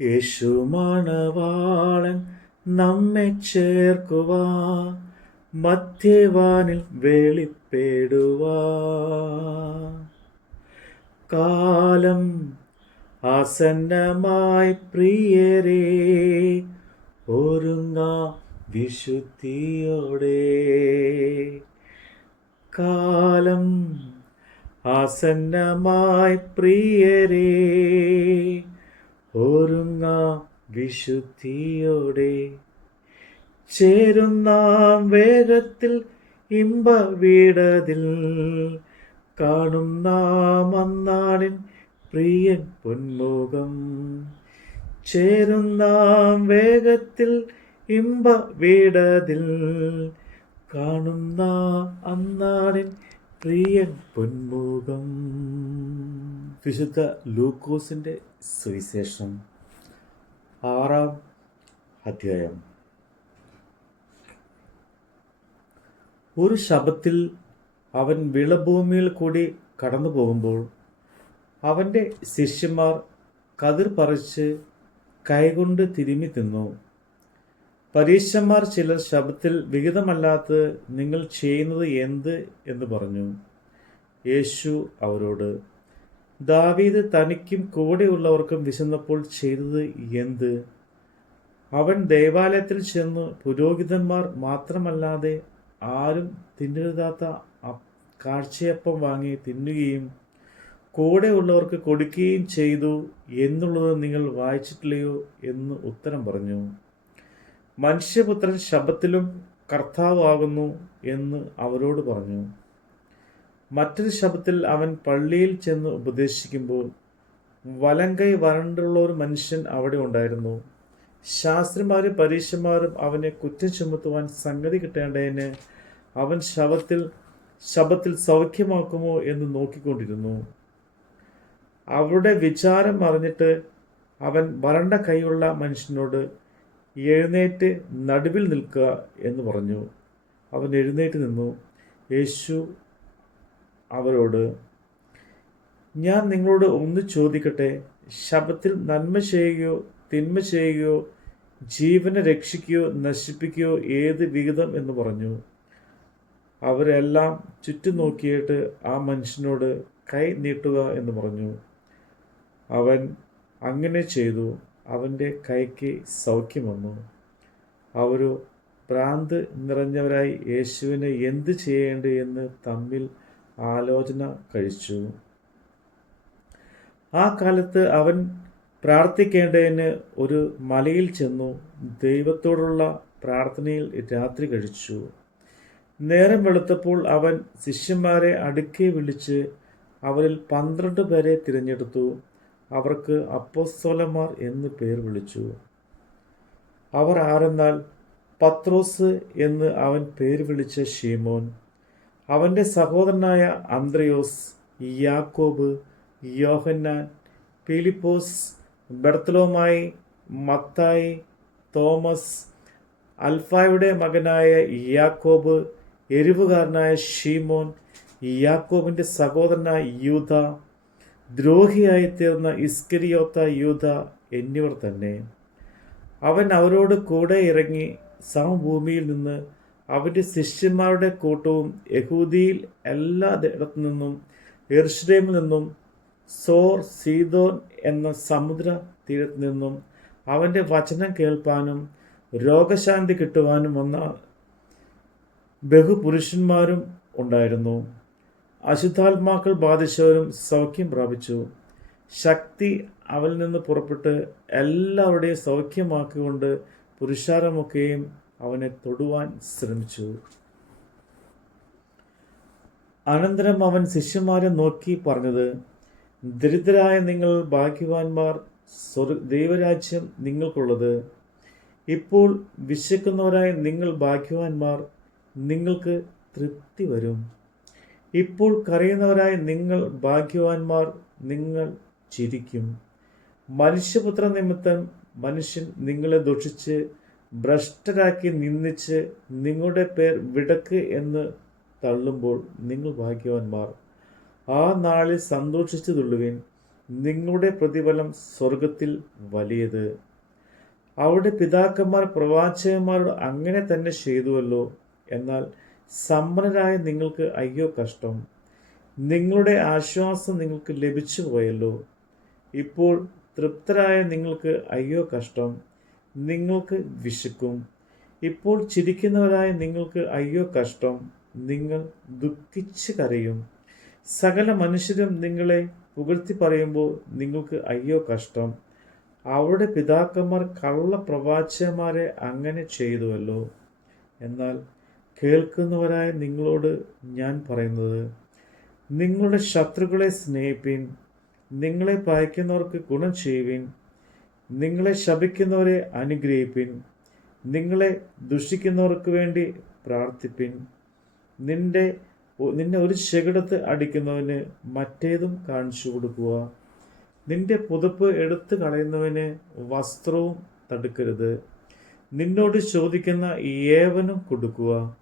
യേശുമാണവാളൻ നമ്മെ ചേർക്കുവാ മധ്യവാനിൽ വെളിപ്പെടുവാ കാലം ആസന്നമായി പ്രിയരേ ഒരുങ്ങ വിശുദ്ധിയോടെ. കാലം ആസന്നമായി പ്രിയരേ ഒരുങ്ങ വിശുദ്ധിയോടെ. ചേരുന്ന വേഗത്തിൽ ഇമ്പ വീടതിൽ കാണും നാം അന്നാളിൻ പ്രിയൻ പൊന്മുഖം ചേരുന്ന വേഗത്തിൽ ഇമ്പ വീടതിൽ കാണുന്ന അന്നാളിൻ പ്രിയൻ പൊന്മുഖം. വിശുദ്ധ ലൂക്കോസിന്റെ സുവിശേഷം ആറാം അധ്യായം. ഒരു ശബത്തിൽ അവൻ വിളഭൂമിയിൽ കൂടി കടന്നു പോകുമ്പോൾ അവന്റെ ശിഷ്യന്മാർ കതിർ പറിച്ച് കൈകൊണ്ട് തിരുമി തിന്നു. പരീക്ഷന്മാർ ചിലർ ശബ്ദത്തിൽ വിഹിതമല്ലാത്തത് നിങ്ങൾ ചെയ്യുന്നത് എന്ത് എന്ന് പറഞ്ഞു. യേശു അവരോട് ദാവീദ് തനിക്കും കൂടെയുള്ളവർക്കും വിശന്നപ്പോൾ ചെയ്തത് എന്ത്? അവൻ ദേവാലയത്തിൽ ചെന്ന് പുരോഹിതന്മാർ മാത്രമല്ലാതെ ആരും തിന്നരുതാത്ത കാഴ്ചയപ്പം വാങ്ങി തിന്നുകയും കൂടെയുള്ളവർക്ക് കൊടുക്കുകയും ചെയ്തു എന്നുള്ളത് നിങ്ങൾ വായിച്ചിട്ടില്ലയോ? എന്ന് ഉത്തരം പറഞ്ഞു. മനുഷ്യപുത്രൻ ശബത്തിലും കർത്താവാകുന്നു എന്ന് അവരോട് പറഞ്ഞു. മറ്റൊരു ശബത്തിൽ അവൻ പള്ളിയിൽ ചെന്ന് ഉപദേശിക്കുമ്പോൾ വലങ്കൈ വരണ്ടുള്ള ഒരു മനുഷ്യൻ അവിടെ ഉണ്ടായിരുന്നു. ശാസ്ത്രിമാരും പരീക്ഷന്മാരും അവനെ കുറ്റം ചുമത്തുവാൻ സംഗതി കിട്ടേണ്ടതിന് അവൻ ശവത്തിൽ ശബത്തിൽ സൗഖ്യമാക്കുമോ എന്ന് നോക്കിക്കൊണ്ടിരുന്നു. അവരുടെ വിചാരം അറിഞ്ഞിട്ട് അവൻ വരണ്ട കൈയുള്ള മനുഷ്യനോട് എഴുന്നേറ്റ് നടുവിൽ നിൽക്കുക എന്ന് പറഞ്ഞു. അവൻ എഴുന്നേറ്റ് നിന്നു. യേശു അവരോട് ഞാൻ നിങ്ങളോട് ഒന്ന് ചോദിക്കട്ടെ ശബത്തിൽ നന്മ ചെയ്യുകയോ തിന്മ ചെയ്യുകയോ ജീവനെ രക്ഷിക്കുകയോ നശിപ്പിക്കുകയോ ഏത് വിഹിതം എന്ന് പറഞ്ഞു. അവരെല്ലാം ചുറ്റും നോക്കിയിട്ട് ആ മനുഷ്യനോട് കൈ നീട്ടുക എന്ന് പറഞ്ഞു. അവൻ അങ്ങനെ ചെയ്തു. അവന്റെ കൈക്ക് സൗഖ്യം വന്നു. അവരു ഭ്രാന്ത് നിറഞ്ഞവരായി യേശുവിനെ എന്ത് ചെയ്യേണ്ടത് എന്ന് തമ്മിൽ ആലോചന കഴിച്ചു. ആ കാലത്ത് അവൻ പ്രാർത്ഥിക്കേണ്ടതിന് ഒരു മലയിൽ ചെന്നു ദൈവത്തോടുള്ള പ്രാർത്ഥനയിൽ രാത്രി കഴിച്ചു. നേരം വെളുത്തപ്പോൾ അവൻ ശിഷ്യന്മാരെ അടുക്കെ വിളിച്ച് അവരിൽ പന്ത്രണ്ട് പേരെ തിരഞ്ഞെടുത്തു. അവർക്ക് അപ്പോസ്തോലന്മാർ എന്ന് പേർ വിളിച്ചു. അവർ ആരെന്നാൽ പത്രോസ് എന്ന് അവൻ പേര് വിളിച്ച ഷീമോൻ അവന്റെ സഹോദരനായ അന്ത്രയോസ് യാക്കോബ് യോഹന്നാൻ ഫിലിപ്പോസ് ബർത്തലോമായി മത്തായി തോമസ് അൽഫായുടെ മകനായ യാക്കോബ് എരിവുകാരനായ ഷീമോൻ യാക്കോബിന്റെ സഹോദരനായ യൂത ദ്രോഹിയായി തീർന്ന ഇസ്കരിയോത്ത യൂത എന്നിവർ തന്നെ അവൻ അവരോട് കൂടെ ഇറങ്ങി സമഭൂമിയിൽ നിന്ന് അവന്റെ ശിഷ്യന്മാരുടെ കൂട്ടവും യഹൂദിയിൽ എല്ലാ ഇടത്തു നിന്നും എർഷ്ലേമിൽ നിന്നും സോർ സീതോൻ എന്ന സമുദ്ര തീരത്തു നിന്നും അവന്റെ വചനം കേൾപ്പാനും രോഗശാന്തി കിട്ടുവാനും വന്ന ബഹുപുരുഷന്മാരും ഉണ്ടായിരുന്നു. അശുദ്ധാത്മാക്കൾ ബാധിച്ചവരും സൗഖ്യം പ്രാപിച്ചു. ശക്തി അവൽ നിന്ന് പുറപ്പെട്ട് എല്ലാവരുടെയും സൗഖ്യമാക്കിക്കൊണ്ട് പുരുഷാരമൊക്കെയും അവനെ തൊടുവാൻ ശ്രമിച്ചു. അനന്തരം അവൻ ശിഷ്യന്മാരെ നോക്കി പറഞ്ഞത് ദരിദ്രരായ നിങ്ങൾ ഭാഗ്യവാന്മാർ സ്വർ ദൈവരാജ്യം നിങ്ങൾക്കുള്ളത്. ഇപ്പോൾ വിശക്കുന്നവരായ നിങ്ങൾ ഭാഗ്യവാന്മാർ നിങ്ങൾക്ക് തൃപ്തി വരും. ഇപ്പോൾ കരയുന്നവരായ നിങ്ങൾ ഭാഗ്യവാന്മാർ നിങ്ങൾ ചിരിക്കും. മനുഷ്യപുത്ര നിമിത്തം മനുഷ്യൻ നിങ്ങളെ ദുഷിച്ച് ഭ്രഷ്ടരാക്കി നിന്ദിച്ച് നിങ്ങളുടെ പേർ വിടക്ക് എന്ന് തള്ളുമ്പോൾ നിങ്ങൾ ഭാഗ്യവാന്മാർ. ആ നാളിൽ സന്തോഷിച്ചു തുള്ളുവിൻ. നിങ്ങളുടെ പ്രതിഫലം സ്വർഗത്തിൽ വലിയത്. അവിടെ പിതാക്കന്മാർ പ്രവാചകന്മാരോട് അങ്ങനെ തന്നെ ചെയ്തുവല്ലോ. എന്നാൽ സമ്പന്നരായ നിങ്ങൾക്ക് അയ്യോ കഷ്ടം. നിങ്ങളുടെ ആശ്വാസം നിങ്ങൾക്ക് ലഭിച്ചു പോയല്ലോ. ഇപ്പോൾ തൃപ്തരായ നിങ്ങൾക്ക് അയ്യോ കഷ്ടം. നിങ്ങൾക്ക് വിശക്കും. ഇപ്പോൾ ചിരിക്കുന്നവരായ നിങ്ങൾക്ക് അയ്യോ കഷ്ടം. നിങ്ങൾ ദുഃഖിച്ച് കരയും. സകല മനുഷ്യരും നിങ്ങളെ പുകഴ്ത്തി പറയുമ്പോൾ നിങ്ങൾക്ക് അയ്യോ കഷ്ടം. അവരുടെ പിതാക്കന്മാർ കള്ള പ്രവാചകന്മാരെ അങ്ങനെ ചെയ്തുവല്ലോ. എന്നാൽ കേൾക്കുന്നവരായ നിങ്ങളോട് ഞാൻ പറയുന്നത് നിങ്ങളുടെ ശത്രുക്കളെ സ്നേഹിപ്പിൻ നിങ്ങളെ പായിക്കുന്നവർക്ക് ഗുണം ചെയ്യുവിൻ നിങ്ങളെ ശപിക്കുന്നവരെ അനുഗ്രഹിപ്പിൻ നിങ്ങളെ ദുഷിക്കുന്നവർക്ക് വേണ്ടി പ്രാർത്ഥിപ്പിൻ. നിന്റെ നിന്നെ ഒരു ശകടത്ത് അടിക്കുന്നവന് മറ്റേതും കാണിച്ചു കൊടുക്കുക. നിന്റെ പുതപ്പ് എടുത്തു കളയുന്നവന് വസ്ത്രവും തടുക്കരുത്. നിന്നോട് ചോദിക്കുന്ന ഏവനും കൊടുക്കുക.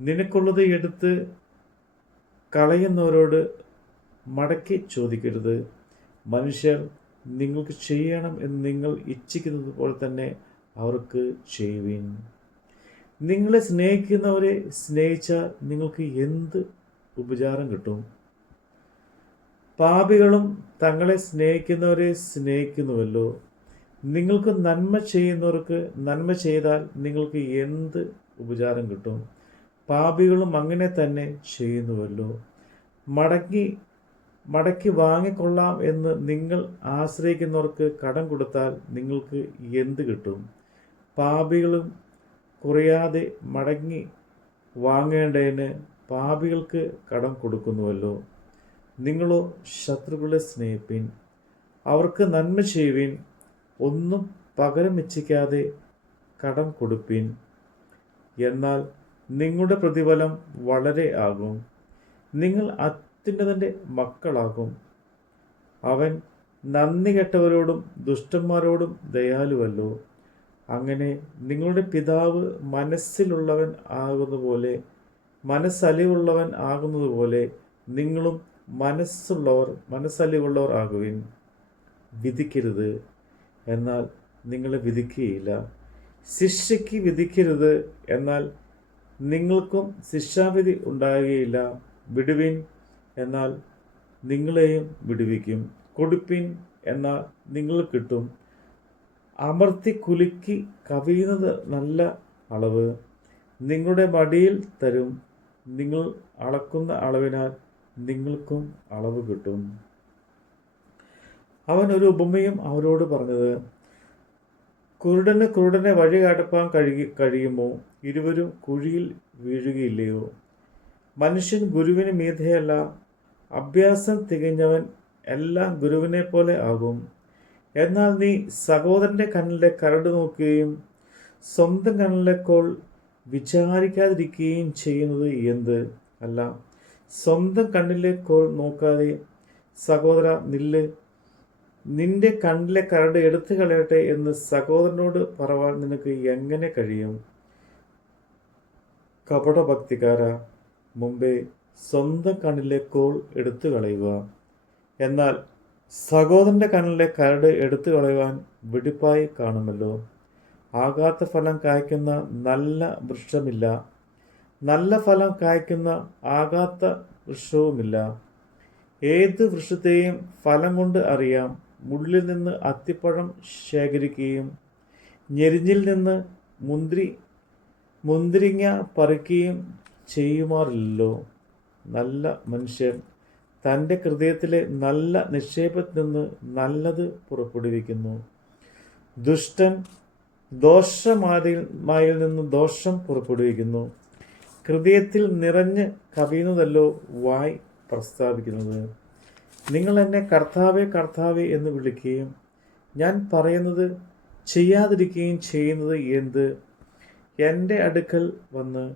നിനക്കുള്ളത് എടുത്ത് കളയുന്നവരോട് മടക്കി ചോദിക്കരുത്. മനുഷ്യർ നിങ്ങൾക്ക് ചെയ്യണം എന്ന് നിങ്ങൾ ഇച്ഛിക്കുന്നത് പോലെ തന്നെ അവർക്ക് ചെയ്യുവിൻ. നിങ്ങളെ സ്നേഹിക്കുന്നവരെ സ്നേഹിച്ചാൽ നിങ്ങൾക്ക് എന്ത് ഉപചാരം കിട്ടും? പാപികളും തങ്ങളെ സ്നേഹിക്കുന്നവരെ സ്നേഹിക്കുന്നുവല്ലോ. നിങ്ങൾക്ക് നന്മ ചെയ്യുന്നവർക്ക് നന്മ ചെയ്താൽ നിങ്ങൾക്ക് എന്ത് ഉപചാരം കിട്ടും? പാപികളും അങ്ങനെ തന്നെ ചെയ്യുന്നുവല്ലോ. മടക്കി മടക്കി വാങ്ങിക്കൊള്ളാം എന്ന് നിങ്ങൾ ആശ്രയിക്കുന്നവർക്ക് കടം കൊടുത്താൽ നിങ്ങൾക്ക് എന്ത് കിട്ടും? പാപികളും കുറയാതെ മടങ്ങി വാങ്ങേണ്ടതിന് പാപികൾക്ക് കടം കൊടുക്കുന്നുവല്ലോ. നിങ്ങളോ ശത്രുക്കളെ സ്നേഹിപ്പിൻ. അവർക്ക് നന്മ ചെയ്യുവിൻ. ഒന്നും പകരം വെച്ചിക്കാതെ കടം കൊടുപ്പിൻ. എന്നാൽ നിങ്ങളുടെ പ്രതിഫലം വളരെ ആകും. നിങ്ങൾ അത്യുന്നതന്റെ മക്കളാകും. അവൻ നന്ദി കെട്ടവരോടും ദുഷ്ടന്മാരോടും ദയാലുവല്ലോ. അങ്ങനെ നിങ്ങളുടെ പിതാവ് മനസ്സിലുള്ളവൻ ആകുന്നതുപോലെ മനസ്സലിവുള്ളവൻ ആകുന്നതുപോലെ നിങ്ങളും മനസ്സുള്ളവർ മനസ്സലിവുള്ളവർ ആകുവിൻ. വിധിക്കരുത്. എന്നാൽ നിങ്ങളെ വിധിക്കുകയില്ല. ശിക്ഷയ്ക്ക് വിധിക്കരുത്. എന്നാൽ നിങ്ങൾക്കും ശിക്ഷാവിധി ഉണ്ടാകുകയില്ല. വിടുവിൻ എന്നാൽ നിങ്ങളെയും വിടുവിക്കും. കൊടുപ്പിൻ എന്നാൽ നിങ്ങൾ കിട്ടും. അമർത്തി കുലുക്കി കവിയുന്നത് നല്ല അളവ്. നിങ്ങളുടെ മടിയിൽ തരും. നിങ്ങൾ അളക്കുന്ന അളവിനാൽ നിങ്ങൾക്കും അളവ് കിട്ടും. അവൻ ഒരു ഉപമയും അവരോട് പറഞ്ഞത് കുരുടന് കുരുടനെ വഴി കടപ്പാൻ കഴുകി കഴിയുമോ? ഇരുവരും കുഴിയിൽ വീഴുകയില്ലയോ? മനുഷ്യൻ ഗുരുവിന് മീതയല്ല അഭ്യാസം തികഞ്ഞവൻ എല്ലാം ഗുരുവിനെ പോലെ ആകും. എന്നാൽ നീ സഹോദരന്റെ കണ്ണിലെ കരട് നോക്കുകയും സ്വന്തം കണ്ണിലെ കോൾ വിചാരിക്കാതിരിക്കുകയും ചെയ്യുന്നത് എന്ത്? അല്ല സ്വന്തം കണ്ണിലെ കോൾ നോക്കാതെ സഹോദര നില്ല് നിന്റെ കണ്ണിലെ കരട് എടുത്തു കളയട്ടെ എന്ന് സഹോദരനോട് പറവാൻ നിനക്ക് എങ്ങനെ കഴിയും? കപടഭക്തിക്കാര മുമ്പേ സ്വന്തം കണ്ണിലെ കോൾ എടുത്തു കളയുക. എന്നാൽ സഹോദരന്റെ കണ്ണിലെ കരട് എടുത്തു കളയുവാൻ വെടിപ്പായി കാണുമല്ലോ. ആകാത്ത ഫലം കായ്ക്കുന്ന നല്ല വൃക്ഷമില്ല. നല്ല ഫലം കായ്ക്കുന്ന ആകാത്ത വൃക്ഷവുമില്ല. ഏത് വൃക്ഷത്തെയും ഫലം കൊണ്ട് അറിയാം. മുള്ളിൽ നിന്ന് അത്തിപ്പഴം ശേഖരിക്കുകയും ഞെരിഞ്ഞിൽ നിന്ന് മുന്തിരി മുന്തിരിങ്ങ പറിക്കുകയും ചെയ്യുമാറില്ലല്ലോ. നല്ല മനുഷ്യൻ തന്റെ ഹൃദയത്തിലെ നല്ല നിക്ഷേപത്തിൽ നിന്ന് നല്ലത് പുറപ്പെടുവിക്കുന്നു. ദുഷ്ടൻ ദോഷമായിൽ നിന്ന് ദോഷം പുറപ്പെടുവിക്കുന്നു. ഹൃദയത്തിൽ നിറഞ്ഞ് കവിയുന്നതല്ലോ വായ് പ്രസ്താവിക്കുന്നത്. നിങ്ങൾ എന്നെ കർത്താവെ കർത്താവെ എന്ന് വിളിക്കുകയും ഞാൻ പറയുന്നത് ചെയ്യാതിരിക്കുകയും ചെയ്യുന്നത് എന്ത്? എന്റെ അടുക്കൽ വന്ന്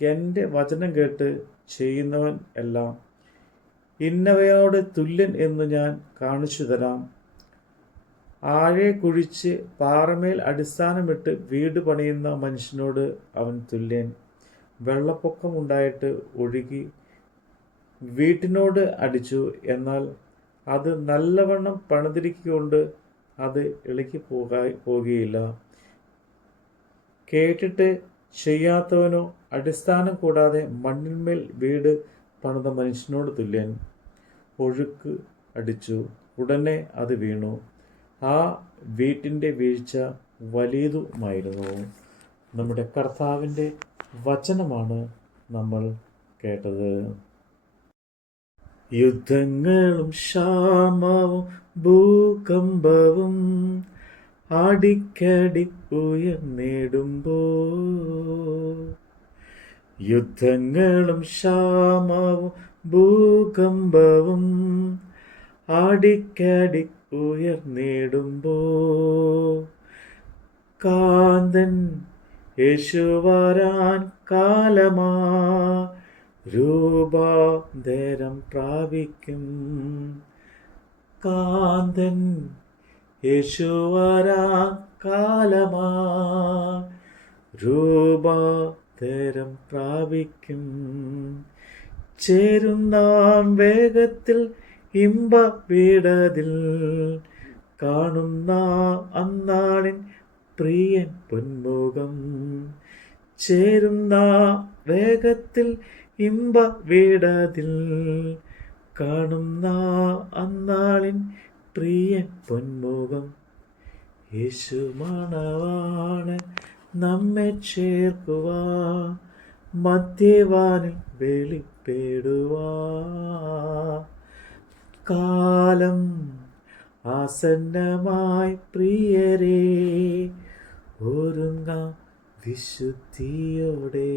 എന്റെ വചനം കേട്ട് ചെയ്യുന്നവൻ എല്ലാം ഇന്നവയോട് തുല്യൻ എന്ന് ഞാൻ കാണിച്ചു തരാം. ആഴെ കുഴിച്ച് പാറമേൽ അടിസ്ഥാനമിട്ട് വീട് പണിയുന്ന മനുഷ്യനോട് അവൻ തുല്യൻ. വെള്ളപ്പൊക്കം ഉണ്ടായിട്ട് ഒഴുകി വീട്ടിനോട് അടിച്ചു. എന്നാൽ അത് നല്ലവണ്ണം പണിതിരിക്കൊണ്ട് അത് ഇളക്കി പോകാ പോകുകയില്ല കേട്ടിട്ട് ചെയ്യാത്തവനോ അടിസ്ഥാനം കൂടാതെ മണ്ണിന്മേൽ വീട് പണിത മനുഷ്യനോട് തുല്യൻ. ഒഴുക്ക് അടിച്ചു. ഉടനെ അത് വീണു. ആ വീട്ടിന്റെ വീഴ്ച വലിയതുമായിരുന്നു. നമ്മുടെ കർത്താവിന്റെ വചനമാണ് നമ്മൾ കേട്ടത്. യുദ്ധങ്ങളും ക്ഷാമവും ഭൂകമ്പവും അടിക്കടി ഉയർന്നിടുമ്പോ യുദ്ധങ്ങളും ക്ഷാമവും ഭൂകമ്പവും അടിക്കടി ഉയർന്നിടുമ്പോ കാന്തൻ യേശു വരാൻ കാലമാ രൂപാന്തരം പ്രാപിക്കും. കാന്തൻ യേശു വരാൻ കാലമാ രൂപാന്തരം പ്രാപിക്കും. ചേരുന്നാം വേഗത്തിൽ ഇമ്പ വീടതിൽ കാണുന്ന അന്നാളിൻ പ്രിയൻ പൊന്മുഖം ചേരുന്ന വേഗത്തിൽ ഇമ്പ വീടതിൽ കാണുന്ന അന്നാളിൻ പ്രിയൻ പൊന്മുഖം യേശു മണവാണ് നമ്മെ ചേർക്കുവാ മദ്യവാനിൽ വെളിപ്പെടുവാ. കാലം ആസന്നമായി പ്രിയരേ ഒരുങ്ങ വിശുദ്ധിയോടെ.